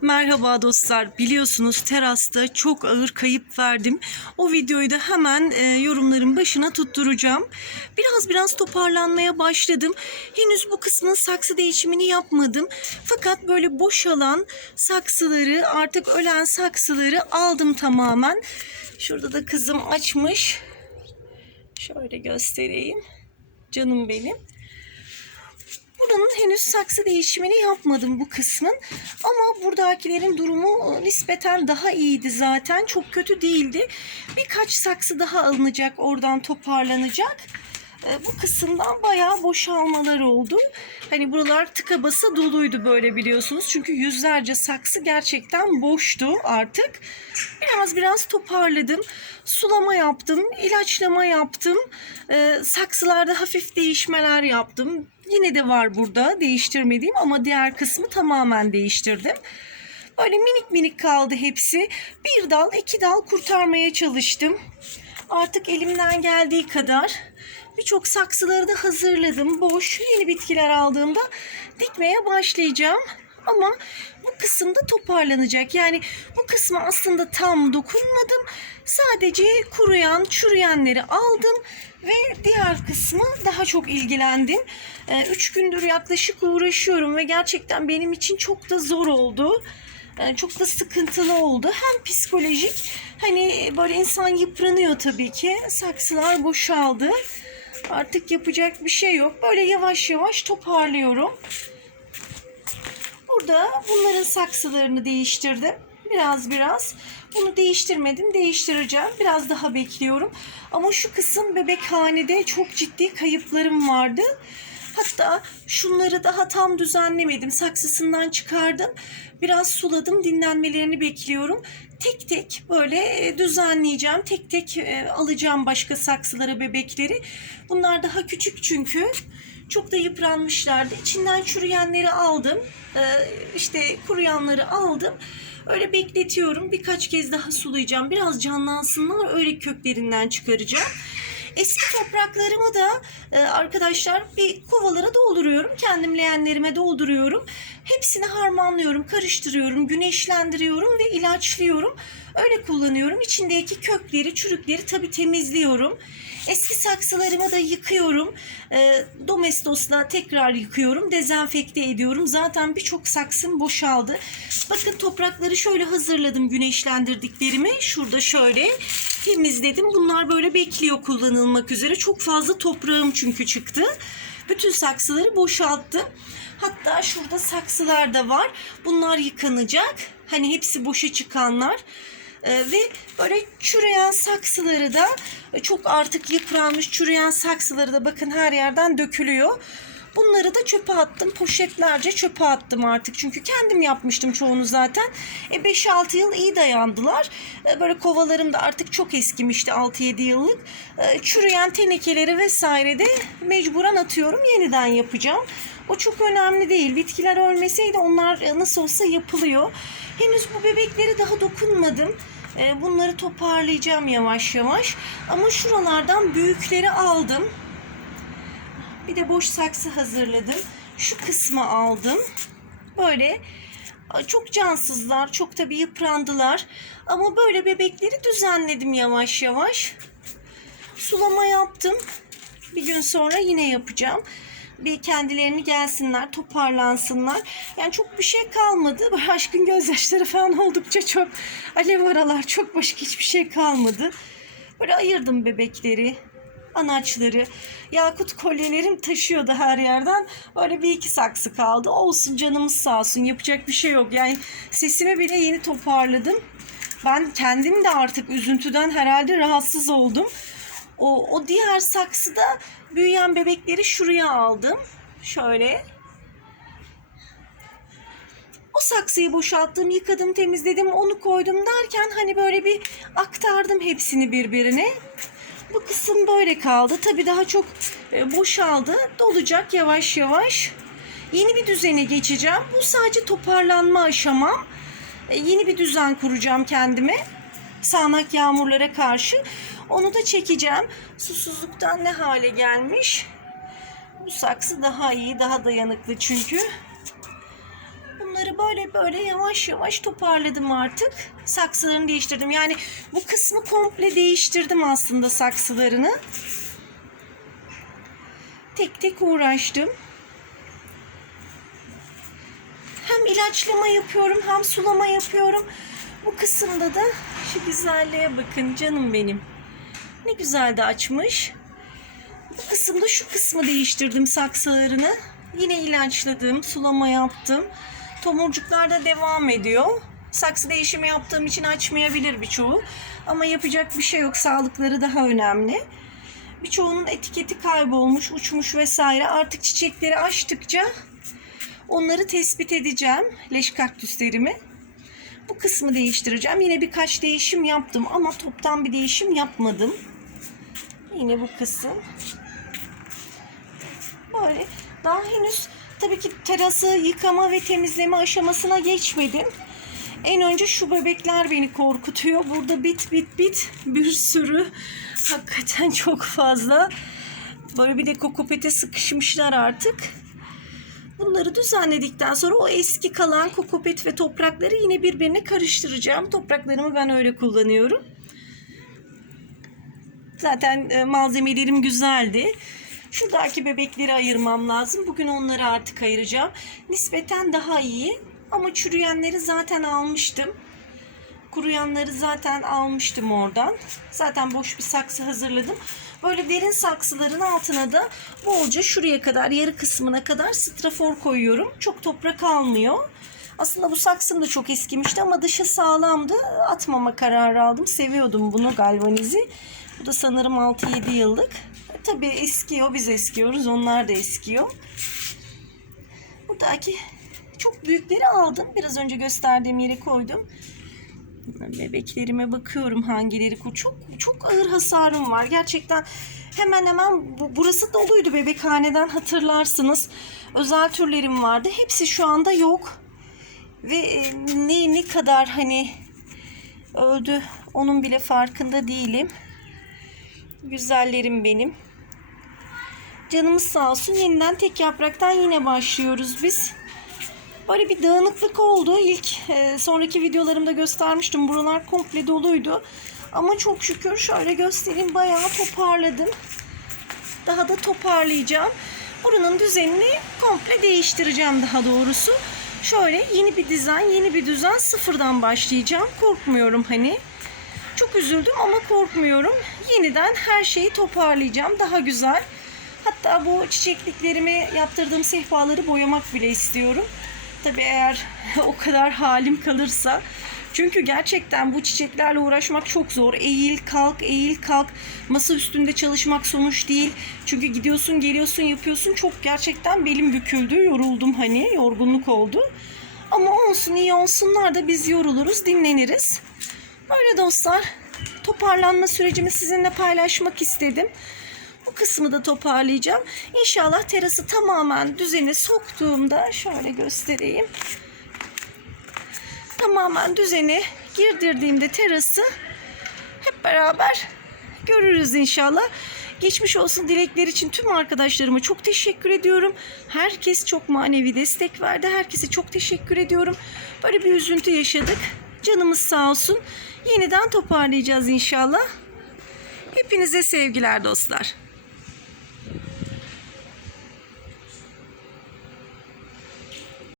Merhaba dostlar. Biliyorsunuz terasta çok ağır kayıp verdim. O videoyu da hemen e, yorumların başına tutturacağım. Biraz biraz toparlanmaya başladım. Henüz bu kısmın saksı değişimini yapmadım. Fakat böyle boşalan saksıları, artık ölen saksıları aldım tamamen. Şurada da kızım açmış. Şöyle göstereyim. Canım benim. Buranın henüz saksı değişimini yapmadım bu kısmın. Ama buradakilerin durumu nispeten daha iyiydi zaten. Çok kötü değildi. Birkaç saksı daha alınacak, oradan toparlanacak. Ee, Bu kısımdan bayağı boşalmalar oldu. Hani buralar tıka basa doluydu böyle biliyorsunuz. Çünkü yüzlerce saksı gerçekten boştu artık. Biraz biraz toparladım. Sulama yaptım, ilaçlama yaptım. Ee, saksılarda hafif değişmeler yaptım. Yine de var burada değiştirmediğim ama diğer kısmı tamamen değiştirdim. Böyle minik minik kaldı hepsi. Bir dal, iki dal kurtarmaya çalıştım. Artık elimden geldiği kadar birçok saksıları da hazırladım. Boş yeni bitkiler aldığımda dikmeye başlayacağım. Ama bu kısımda toparlanacak. Yani bu kısmı aslında tam dokunmadım. Sadece kuruyan, çürüyenleri aldım ve diğer kısmı daha çok ilgilendim. Ee, Üç gündür yaklaşık uğraşıyorum ve gerçekten benim için çok da zor oldu. Ee, Çok da sıkıntılı oldu. Hem psikolojik hani böyle insan yıpranıyor tabii ki. Saksılar boşaldı. Artık yapacak bir şey yok. Böyle yavaş yavaş toparlıyorum. Burada bunların saksılarını değiştirdim. Biraz biraz. Bunu değiştirmedim. Değiştireceğim. Biraz daha bekliyorum. Ama şu kısım bebekhanede çok ciddi kayıplarım vardı. Hatta şunları daha tam düzenlemedim. Saksısından çıkardım. Biraz suladım. Dinlenmelerini bekliyorum. Tek tek böyle e, düzenleyeceğim. Tek tek e, alacağım başka saksılara bebekleri. Bunlar daha küçük çünkü. Çok da yıpranmışlardı. İçinden çürüyenleri aldım. Ee, işte kuruyanları aldım. Öyle bekletiyorum. Birkaç kez daha sulayacağım. Biraz canlansınlar. Öyle köklerinden çıkaracağım. Eski topraklarımı da e, arkadaşlar bir kovalara dolduruyorum. Kendim leğenlerime dolduruyorum. Hepsini harmanlıyorum, karıştırıyorum, güneşlendiriyorum ve ilaçlıyorum. Öyle kullanıyorum. İçindeki kökleri, çürükleri tabii temizliyorum. Eski saksılarımı da yıkıyorum. E, domestosla tekrar yıkıyorum. Dezenfekte ediyorum. Zaten birçok saksım boşaldı. Bakın toprakları şöyle hazırladım güneşlendirdiklerimi. Şurada şöyle temizledim. Bunlar böyle bekliyor kullanılmak üzere. Çok fazla toprağım çünkü çıktı. Bütün saksıları boşalttım. Hatta şurada saksılar da var. Bunlar yıkanacak. Hani hepsi boşa çıkanlar. Ee, ve böyle çürüyen saksıları da e, çok artık yıpranmış çürüyen saksıları da bakın her yerden dökülüyor. Bunları da çöpe attım. Poşetlerce çöpe attım artık. Çünkü kendim yapmıştım çoğunu zaten. E 5-6 yıl iyi dayandılar. E, böyle kovalarım da artık çok eskimişti 6-7 yıllık. E, çürüyen tenekeleri vesaire de mecburen atıyorum. Yeniden yapacağım. O çok önemli değil. Bitkiler ölmeseydi onlar e, nasıl olsa yapılıyor. Henüz bu bebekleri daha dokunmadım. E, Bunları toparlayacağım yavaş yavaş. Ama şuralardan büyükleri aldım. Bir de boş saksı hazırladım. Şu kısmı aldım. Böyle çok cansızlar, çok tabii yıprandılar. Ama böyle bebekleri düzenledim yavaş yavaş. Sulama yaptım. Bir gün sonra yine yapacağım. Bir kendilerini gelsinler, toparlansınlar. Yani çok bir şey kalmadı. Aşkın gözyaşları falan oldukça çok. Alev aralar çok başka hiçbir şey kalmadı. Böyle ayırdım bebekleri anaçları, yakut kolyelerim taşıyordu her yerden. Öyle bir iki saksı kaldı. Olsun canımız sağ olsun. Yapacak bir şey yok. Yani sesimi bile yeni toparladım. Ben kendim de artık üzüntüden herhalde rahatsız oldum. O, o diğer saksıda büyüyen bebekleri şuraya aldım. Şöyle. O saksıyı boşalttım, yıkadım, temizledim, onu koydum derken hani böyle bir aktardım hepsini birbirine. Bu kısım böyle kaldı. Tabii daha çok e, boşaldı. Dolacak yavaş yavaş. Yeni bir düzene geçeceğim. Bu sadece toparlanma aşamam. E, Yeni bir düzen kuracağım kendime. Sağanak yağmurlara karşı. Onu da çekeceğim. Susuzluktan ne hale gelmiş. Bu saksı daha iyi, daha dayanıklı çünkü. Böyle böyle yavaş yavaş toparladım artık. Saksılarını değiştirdim. Yani bu kısmı komple değiştirdim aslında saksılarını. Tek tek uğraştım. Hem ilaçlama yapıyorum hem sulama yapıyorum. Bu kısımda da şu güzelliğe bakın canım benim. Ne güzel de açmış. Bu kısımda şu kısmı değiştirdim saksılarını. Yine ilaçladım, sulama yaptım. Tomurcuklar da devam ediyor. Saksı değişimi yaptığım için açmayabilir birçoğu. Ama yapacak bir şey yok. Sağlıkları daha önemli. Birçoğunun etiketi kaybolmuş, uçmuş vesaire. Artık çiçekleri açtıkça onları tespit edeceğim. Leş kaktüslerimi. Bu kısmı değiştireceğim. Yine birkaç değişim yaptım ama toptan bir değişim yapmadım. Yine bu kısım. Böyle daha henüz tabii ki terası yıkama ve temizleme aşamasına geçmedim. En önce şu bebekler beni korkutuyor. Burada bit bit bit bir sürü hakikaten çok fazla. Böyle bir de kokopete sıkışmışlar artık. Bunları düzenledikten sonra o eski kalan kokopet ve toprakları yine birbirine karıştıracağım. Topraklarımı ben öyle kullanıyorum. Zaten e, malzemelerim güzeldi. Şuradaki bebekleri ayırmam lazım. Bugün onları artık ayıracağım. Nispeten daha iyi. Ama çürüyenleri zaten almıştım. Kuruyanları zaten almıştım oradan. Zaten boş bir saksı hazırladım. Böyle derin saksıların altına da bolca şuraya kadar, yarı kısmına kadar strafor koyuyorum. Çok toprak almıyor. Aslında bu saksım da çok eskimişti ama dışı sağlamdı. Atmama kararı aldım. Seviyordum bunu galvanizi. Bu da sanırım 6-7 yıllık. Tabii eskiyor. Biz eskiyoruz. Onlar da eskiyor. Buradaki çok büyükleri aldım. Biraz önce gösterdiğim yere koydum. Bebeklerime bakıyorum hangileri. Çok çok ağır hasarım var. Gerçekten hemen hemen bu, burası doluydu bebekhaneden hatırlarsınız. Özel türlerim vardı. Hepsi şu anda yok. Ve e, ne ne kadar hani öldü onun bile farkında değilim. Güzellerim benim. Canımız sağ olsun. Yeniden tek yapraktan yine başlıyoruz biz. Böyle bir dağınıklık oldu. İlk e, sonraki videolarımda göstermiştim. Buralar komple doluydu. Ama çok şükür şöyle göstereyim. Bayağı toparladım. Daha da toparlayacağım. Buranın düzenini komple değiştireceğim daha doğrusu. Şöyle yeni bir dizayn, yeni bir düzen sıfırdan başlayacağım. Korkmuyorum hani. Çok üzüldüm ama korkmuyorum. Yeniden her şeyi toparlayacağım. Daha güzel. Hatta bu çiçekliklerimi yaptırdığım sehpaları boyamak bile istiyorum. Tabii eğer o kadar halim kalırsa. Çünkü gerçekten bu çiçeklerle uğraşmak çok zor. Eğil kalk, eğil kalk. Masa üstünde çalışmak sonuç değil. Çünkü gidiyorsun, geliyorsun, yapıyorsun. Çok gerçekten belim büküldü. Yoruldum hani. Yorgunluk oldu. Ama olsun iyi olsunlar da biz yoruluruz, dinleniriz. Böyle dostlar. Toparlanma sürecimi sizinle paylaşmak istedim. Kısmı da toparlayacağım. İnşallah terası tamamen düzene soktuğumda şöyle göstereyim. Tamamen düzene girdirdiğimde terası hep beraber görürüz inşallah. Geçmiş olsun dilekler için tüm arkadaşlarıma çok teşekkür ediyorum. Herkes çok manevi destek verdi. Herkese çok teşekkür ediyorum. Böyle bir üzüntü yaşadık. Canımız sağ olsun. Yeniden toparlayacağız inşallah. Hepinize sevgiler dostlar.